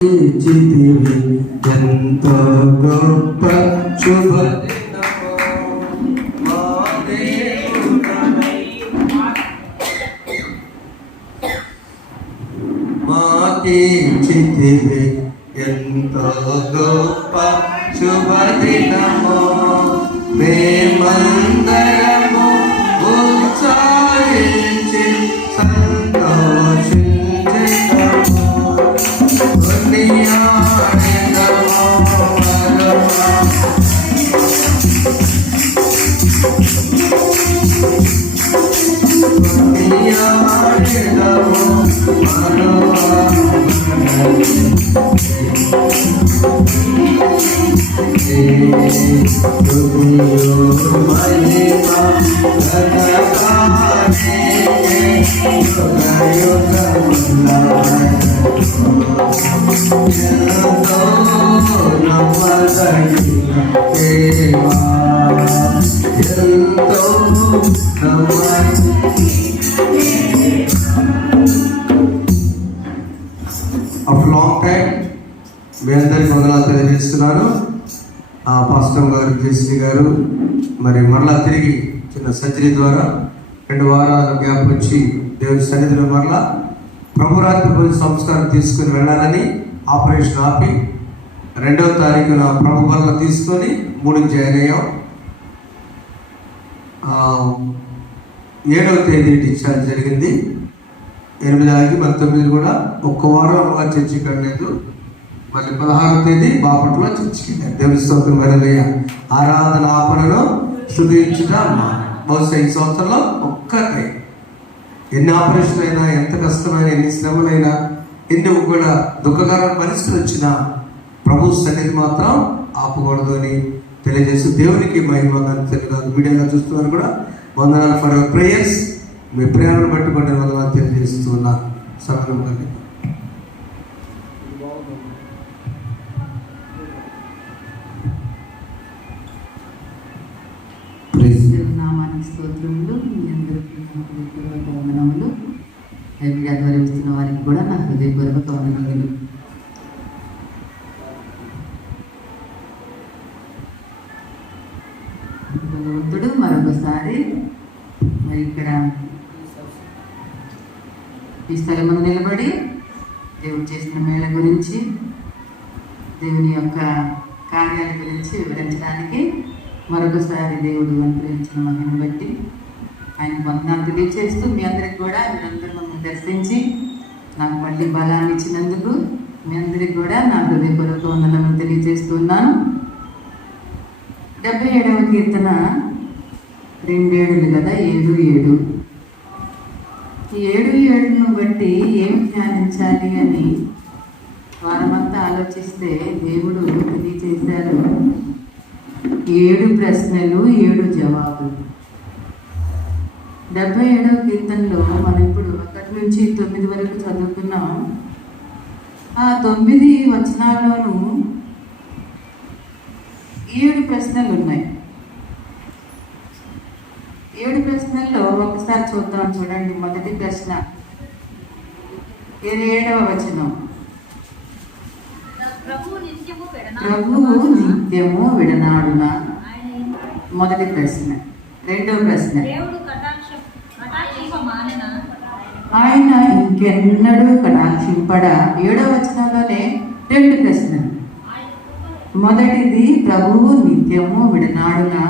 ఎంతో గొప్ప శుభదినము మా దేవుడవై మాకిచ్చితివి ఎంతో గొప్ప శుభదినము మేమందరము ఉత్సాహించి సంతోషించెదము ఆఫ్టర్ లాంగ్ టైం మీ అందరికి వందనాలు తెలియజేస్తున్నాను. పాస్టర్ గారు, జేసీ గారు మరి మరలా తిరిగి చిన్న సర్జరీ ద్వారా 2 వారాల గ్యాప్ వచ్చి దేవుని సన్నిధిలో మరలా ప్రభురాత్రి భోజన సంస్కారం తీసుకుని వెళ్ళాలని ఆపరేషన్ ఆపి 2వ తారీఖున ప్రభు బల్ల తీసుకొని 3కి జాయిన్ అయ్యాం. 7వ తేదీ డిశ్చార్జ్ జరిగింది. 8 మరి 9 కూడా ఒక్క వారం అలా చర్చికి వెళ్ళలేదు. మళ్ళీ 16వ తేదీ బాపట్లో చర్చికి వెళ్ళారు. దేవుని స్తోత్రం హల్లెలూయా. ఆరాధన ఆపణను స్తుతించుట బహుశా ఈ సంవత్సరంలో ఒక్కటే. ఎన్ని ఆపరేషన్లు అయినా, ఎంత కష్టమైనా, ఎన్ని శ్రమలైనా, ఎన్ని కూడా దుఃఖకరమైన పరిస్థితులు వచ్చినా ప్రభు సన్నిధి మాత్రం ఆపకూడదు అని తెలియజేసి దేవునికి మహిమ తెలుగు మీడియాలో చూస్తున్నారు కూడా వందనాలు ఫర్ యువర్ ప్రేయర్స్. మీ ప్రేమను బట్టి కొన్ని వందనాలు తెలియజేస్తున్నా సమయం కలిగి నామానికి స్తోత్రములు. మీ అందరికీ హృదయపూర్వక వందనములు. మీడియా ద్వారా ఇస్తున్న వారికి కూడా నా హృదయపూర్వక వందనములు. భగవంతుడు మరొకసారి మరి ఇక్కడ ఈ స్థలం ముందు నిలబడి దేవుడు చేసిన మేళ గురించి, దేవుని యొక్క కార్యాల గురించి వివరించడానికి మరొకసారి దేవుడు అనుగ్రహించిన మహిమను బట్టి ఆయన వందనాలు తెలియజేస్తూ మీ అందరికి కూడా మీరందరూ మమ్మల్ని దర్శించి నాకు మళ్ళీ బలాన్ని ఇచ్చినందుకు మీ అందరికి కూడా నా హృదయపూర్వక వందనాలను తెలియజేస్తున్నాను. 77వ కీర్తన 2 ఏడులు కదా, 7:7. ఈ 7:7ను బట్టి ఏం ధ్యానించాలి అని వారమంతా ఆలోచిస్తే దేవుడు తెలియజేశారు 7 ప్రశ్నలు 7 జవాబులు. 77వ కీర్తనలో మనం ఇప్పుడు 1 నుంచి 9 వరకు చదువుకున్నాం. ఆ 9 వచనాల్లోనూ 7 ప్రశ్నలు ఉన్నాయి. 7 ప్రశ్నల్లో ఒకసారి చూద్దాం. చూడండి, మొదటి ప్రశ్న 7వ వచనం, ప్రభువు నిత్యము విడనాడునా. మొదటి ప్రశ్న. 2వ ప్రశ్న, ఆయన ఇంకెన్నడూ కటాక్షింపడా. 7వ వచనంలోనే 2 ప్రశ్నలు. మొదటిది ప్రభువు నిత్యము విడనాడునా.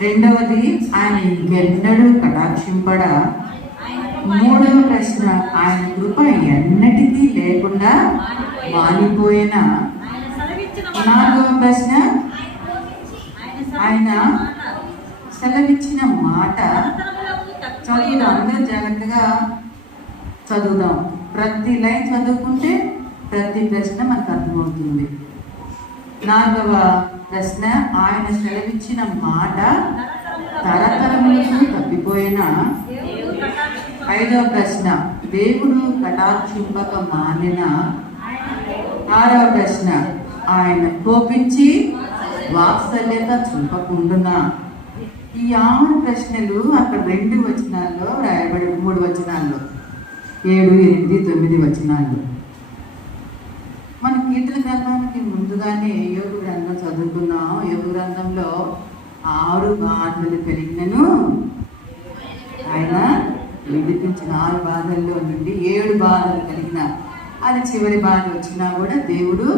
2వది ఆయన ఇంకెన్నడూ కటాక్షింపడా. 3వ ప్రశ్న, ఆయన కృప ఎన్నటికీ లేకుండా మానిపోయిన. 4వ ప్రశ్న, ఆయన సెలవిచ్చిన మాట. చదువుదాం, అందరూ జాగ్రత్తగా చదువుదాం. ప్రతి లైన్ చదువుకుంటే ప్రతి ప్రశ్న మనకు అర్థమవుతుంది. 4వ ప్రశ్న, ఆయన సెలవిచ్చిన మాట తరతరములకు తప్పిపోయిన. 5వ ప్రశ్న, దేవుడు కటాక్షింపక మానిన. 6వ ప్రశ్న, ఆయన కోపించి వాత్సల్యత చూపకుండునా. ఈ 6 ప్రశ్నలు అక్కడ 2 వచనాల్లో రాయబడి 3 వచనాల్లో 7, 8, 9 వచనాలు. మన కీర్తన గ్రంథానికి ముందుగానే యోగ గ్రంథం చదువుకున్నాం. యోగ గ్రంథంలో 6 బాధలు కలిగినను ఆయన విడిపించిన, 6 బాధల్లో నుండి 7 బాధలు కలిగిన, అది చివరి బాధ వచ్చినా కూడా దేవుడు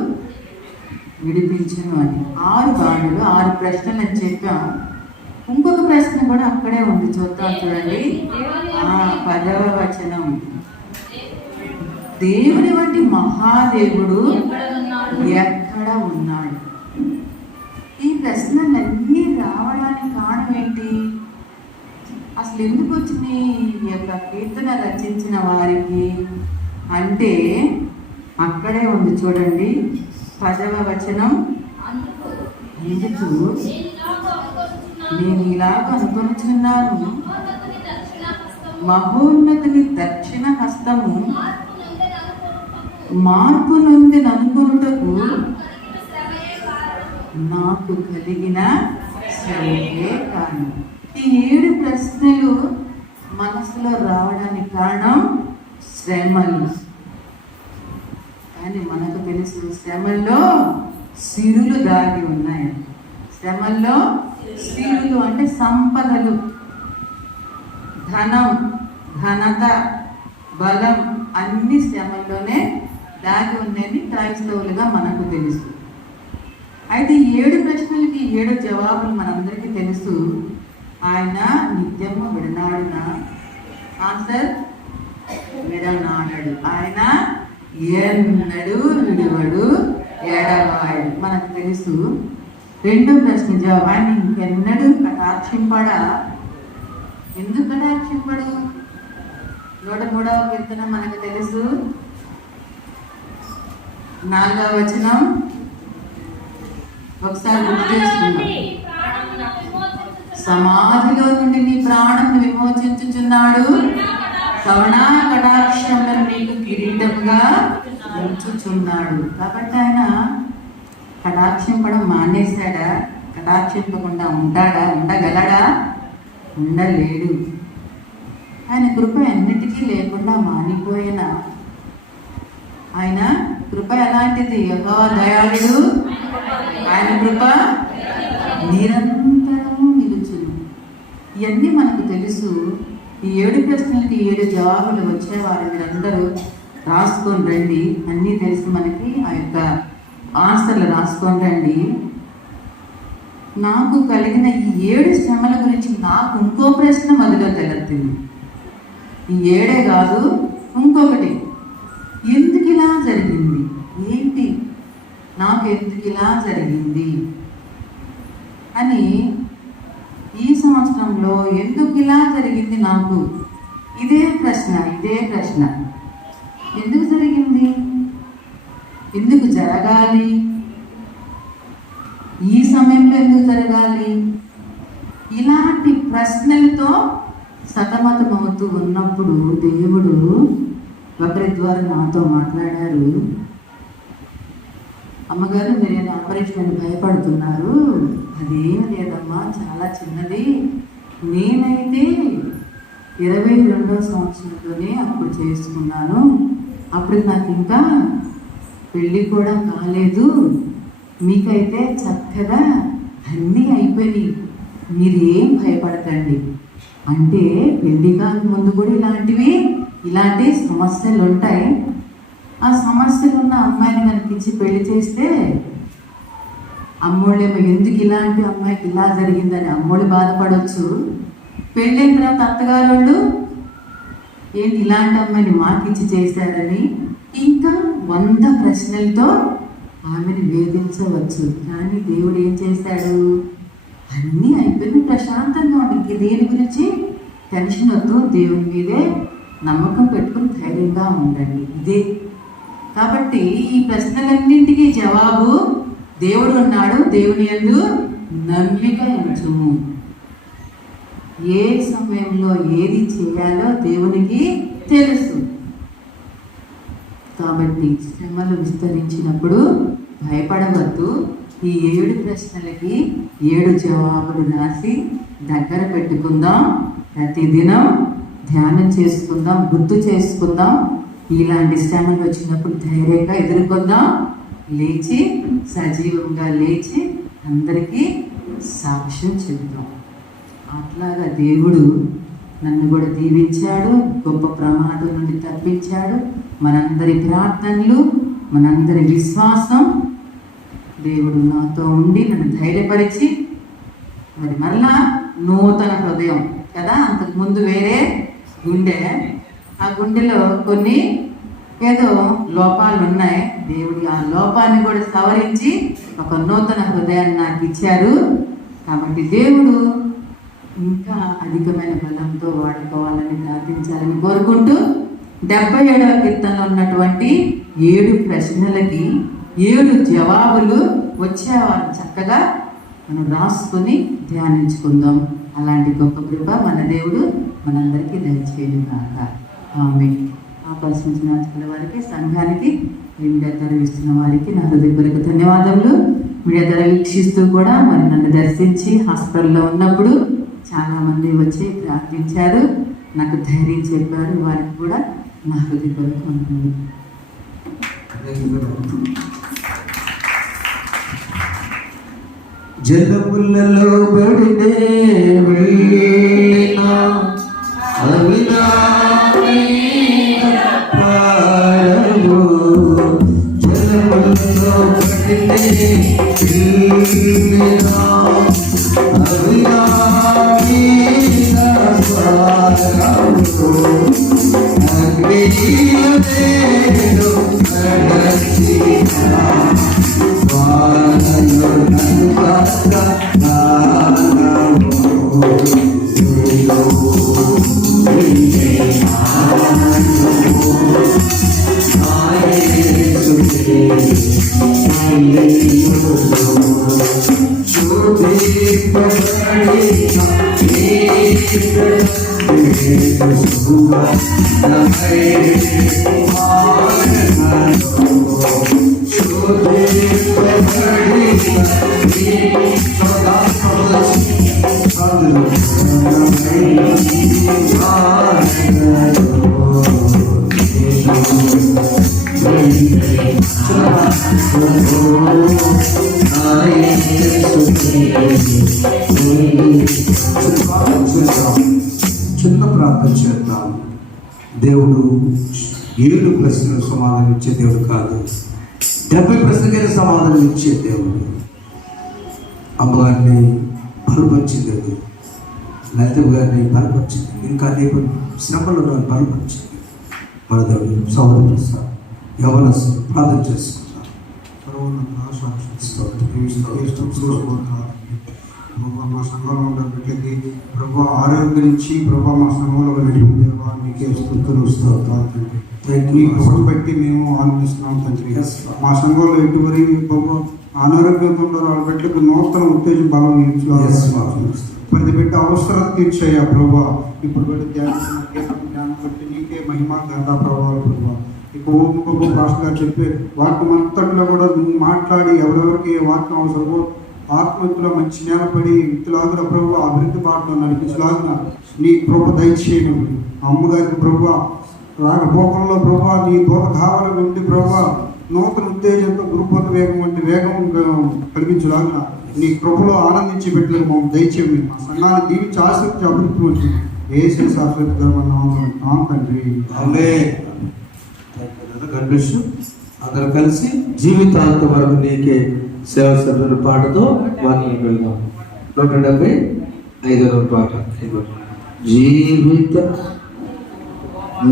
విడిపించను అని. 6 బాధలు, 6 ప్రశ్నలు అని చెప్పాం. ఇంకొక ప్రశ్న కూడా అక్కడే ఉంది, చూద్దాం చూడండి. 10వ వచనం, దేవుని వంటి మహాదేవుడు ఎక్కడ ఉన్నాడు? ఈ ప్రశ్నలన్నీ రావడానికి కారణం ఏంటి? అసలు ఎందుకు వచ్చినాయి ఈ యొక్క కీర్తన రచించిన వారికి అంటే అక్కడే ఉంది చూడండి. 10వ వచనం, ఎందుకు నేను ఇలాగ అనుకొనుచున్నాను, మహోన్నతుని దక్షిణ హస్తము మార్పు నుండి అనుకొనుటకు నాకు కలిగిన శ్రమే కారణం. ఈ 7 ప్రశ్నలు మనసులో రావడానికి కారణం శ్రమలు. కానీ మనకు తెలుసు, శ్రమల్లో సిరులు దాగి ఉన్నాయి. శ్రమల్లో సిరులు అంటే సంపదలు, ధనం, ఘనత, బలం అన్ని శ్రమల్లోనే దాగి ఉన్నాయని క్రైస్తవులుగా మనకు తెలుసు. అయితే ఈ 7 ప్రశ్నలకి 7 జవాబులు మనందరికీ తెలుసు. ఆయన నిత్యము విడనాడిన, ఆన్సర్ విడనాడడు. ఆయన ఎన్నడు విడువడు, ఎడవాడు, మనకు తెలుసు. 2వ ప్రశ్న జవాబు, ఆయన ఇంకెన్నడు కటాక్షింపడా? ఎందుకు కటాక్షింపడు? 103వ కీర్తన మనకు తెలుసు. 4వ వచనం ఒకసారి గుర్తు చేసుకుందాం. సమాధిలో నుండి నీ ప్రాణం విమోచించుచున్నాడు, కరుణా కటాక్షములను నీకు కిరీటముగా ఉంచుచున్నాడు. కాబట్టి ఆయన కటాక్షింపడం మానేశాడా? కటాక్షింపకుండా ఉంటాడా? ఉండగలడా? ఉండలేడు. ఆయన కృప ఎన్నిటికీ లేకుండా మానిపోయిన ఆయన కృప ఎలాంటిది? యెహోవా దయాళుడు, ఆయన కృప నిరంతరము నిలుచును. ఇవన్నీ మనకు తెలుసు. ఈ 7 ప్రశ్నలకి 7 జవాబులు వచ్చేవారు మీరందరూ రాసుకొని రండి. అన్నీ తెలిసి మనకి ఆ యొక్క ఆన్సర్లు రాసుకొని రండి. నాకు కలిగిన ఈ 7 శ్రమల గురించి నాకు ఇంకో ప్రశ్న మొదలు తలెత్తింది. ఈ 7 కాదు, ఇంకొకటి, ఎందుకు ఇలా జరిగింది? ఏంటి నాకు ఎందుకు ఇలా జరిగింది అని ఈ సంవత్సరంలో ఎందుకు ఇలా జరిగింది నాకు? ఇదే ప్రశ్న. ఎందుకు జరిగింది? ఎందుకు జరగాలి? ఈ సమయంలో ఎందుకు జరగాలి? ఇలాంటి ప్రశ్నలతో సతమతమవుతూ ఉన్నప్పుడు దేవుడు ఒకరి ద్వారా నాతో మాట్లాడారు. అమ్మగారు, మీరేనా ఆపరేషన్ అని భయపడుతున్నారు? అదేం లేదమ్మా, చాలా చిన్నది. నేనైతే 22వ సంవత్సరంలోనే అప్పుడు చేసుకున్నాను. అప్పుడు నాకు ఇంకా పెళ్ళి కూడా కాలేదు. మీకైతే చక్కగా అన్నీ అయిపోయి, మీరేం భయపడకండి అంటే, పెళ్లి కాక ముందు కూడా ఇలాంటి సమస్యలు ఉంటాయి. ఆ సమస్యలు ఉన్న అమ్మాయిని కనిపించి పెళ్లి చేస్తే అమ్మోళ్ళేమో ఎందుకు ఇలాంటి అమ్మాయికి ఇలా జరిగిందని అమ్మోళ్ళు బాధపడవచ్చు. పెళ్ళైన తర్వాత అత్తగారు ఏంటి ఇలాంటి అమ్మాయిని మాకిచ్చి చేశారని ఇంకా 100 ప్రశ్నలతో ఆమెను వేధించవచ్చు. కానీ దేవుడు ఏం చేశాడు? అన్నీ అయిపోయింది, ప్రశాంతంగా ఉండి దేని గురించి టెన్షన్ వద్దు, దేవుని మీదే నమ్మకం పెట్టుకుని ధైర్యంగా ఉండండి. ఇదే కాబట్టి ఈ ప్రశ్నలన్నింటికీ జవాబు దేవుడు ఉన్నాడు. దేవుని యందు నమ్మిక ఉంచుము. ఏ సమయంలో ఏది చేయాలో దేవునికి తెలుసు. కాబట్టి శ్రమలు విస్తరించినప్పుడు భయపడవద్దు. ఈ 7 ప్రశ్నలకి 7 జవాబులు రాసి దగ్గర పెట్టుకుందాం. ప్రతిదినం ధ్యానం చేసుకుందాం, గుర్తు చేసుకుందాం. ఇలాంటి శ్రమలు వచ్చినప్పుడు ధైర్యంగా ఎదుర్కొందాం, లేచి సజీవంగా లేచి అందరికీ సాక్ష్యం చెప్తాం. అట్లాగా దేవుడు నన్ను కూడా దీవించాడు, గొప్ప ప్రమాదం నుండి తప్పించాడు. మనందరి ప్రార్థనలు, మనందరి విశ్వాసం, దేవుడు నాతో ఉండి నన్ను ధైర్యపరిచి మరి మరలా నూతన హృదయం కదా, అంతకుముందు వేరే గుండె, ఆ గుండెలో కొన్ని ఏదో లోపాలు ఉన్నాయి. దేవుడు ఆ లోపాన్ని కూడా సవరించి ఒక నూతన హృదయాన్ని నాకు ఇచ్చారు. కాబట్టి దేవుడు ఇంకా అధికమైన బలంతో వాడుకోవాలని ప్రార్థించాలని కోరుకుంటూ 77వ కీర్తనలో ఉన్నటువంటి 7 ప్రశ్నలకి 7 జవాబులు వచ్చేవారు చక్కగా మనం రాసుకొని ధ్యానించుకుందాం. అలాంటి గొప్ప కృప మన దేవుడు మనందరికీ దయచేయను కాక. ఆమేన్. ఆకర్షించిన వారికి, సంఘానికి, మీడియా ధర ఇస్తున్న వారికి నా హృదయపూర్వక ధన్యవాదములు. మీడియా ధర వీక్షిస్తూ కూడా మరి నన్ను దర్శించి హాస్పిటల్లో ఉన్నప్పుడు చాలామంది వచ్చి ప్రార్థించారు, నాకు ధైర్యం చెప్పారు. వారికి కూడా నా హృదయపూర్వక ఉంటుంది. జలములలో పడినే వెళ్ళినా అవినా పారలు, జలములలో పడినే వెళ్ళినా అవినా పారలు, అగ్నిలో నడచినా చిన్న ప్రార్థన చేద్దాం. దేవుడు 7 ప్రశ్నలకు సమాధానం ఇచ్చే దేవుడు కాదు, 70 ప్రశ్నలకైనా సమాధానం ఇచ్చే దేవుడు. అమ్మగారిని బలపరిచింది, లలిత గారిని బలపరిచింది, ఇంకా అనేక శ్రమలు బలపరిచింది. మన దేవుడు సౌదరి ప్రసాద్ యవన ప్రార్థన చేసుకుంటాం. మా సంఘంలో ఉన్న బిడ్డకి ప్రభు ఆరోగ్యం నుంచి ప్రభు మా సంఘంలో నడిపిన దేవా మీకే స్తుతులు స్తోత్రాలు. మీ కృపను బట్టి మేము ఆనందిస్తున్నాం తండ్రి. మా సంఘంలో ఎటువంటి ప్రభు అనారోగ్యంతో ఉన్న వాళ్ళ బిడ్డకు నూతన ఉత్తేజం బలం ప్రతి బిడ్డ అవసరం తీర్చయ్యా ప్రభా. ఇప్పుడు బిడ్డ జ్ఞానం బట్టి నీకే మహిమ ఘనత ప్రభావాలు ప్రభావ. ఇక ఓం ప్రభు రాష్ట్ర గారు చెప్పే వాక్యం అంతట్లో కూడా నువ్వు మాట్లాడి ఎవరెవరికి ఏ వాక్యం అవసరమో ఆత్మహత్యలో మంచి నేలపడి విత్తులాగున ప్రభు అభివృద్ధి బాటలో నడిపించలాగున నీ కృప దయచేయను. అమ్మగారికి ప్రభు రాకపోకంలో ప్రభు నీ దూర కావాల నుండి ప్రభు నూతన ఉత్తేజంతో గురుపోత వేగం వంటి వేగం కలిగించలాగున నీ కృపలో ఆనందించి పెట్టలేదు మమ్మల్ని దయచేయండి. మా సంఘాన్ని దీవించి ఆసక్తి అభివృద్ధి వచ్చింది ఏ శాశ్వత తండ్రి. అందరూ కలిసి జీవితాంతం వరకు నీకే సేవ సభ్యుల పాటతో వాక్యం వెళ్దాం. 175వ పాట. జీవిత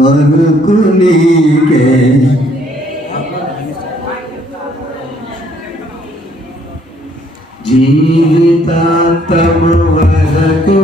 వరకు నీకే జీవితాంతము వరకు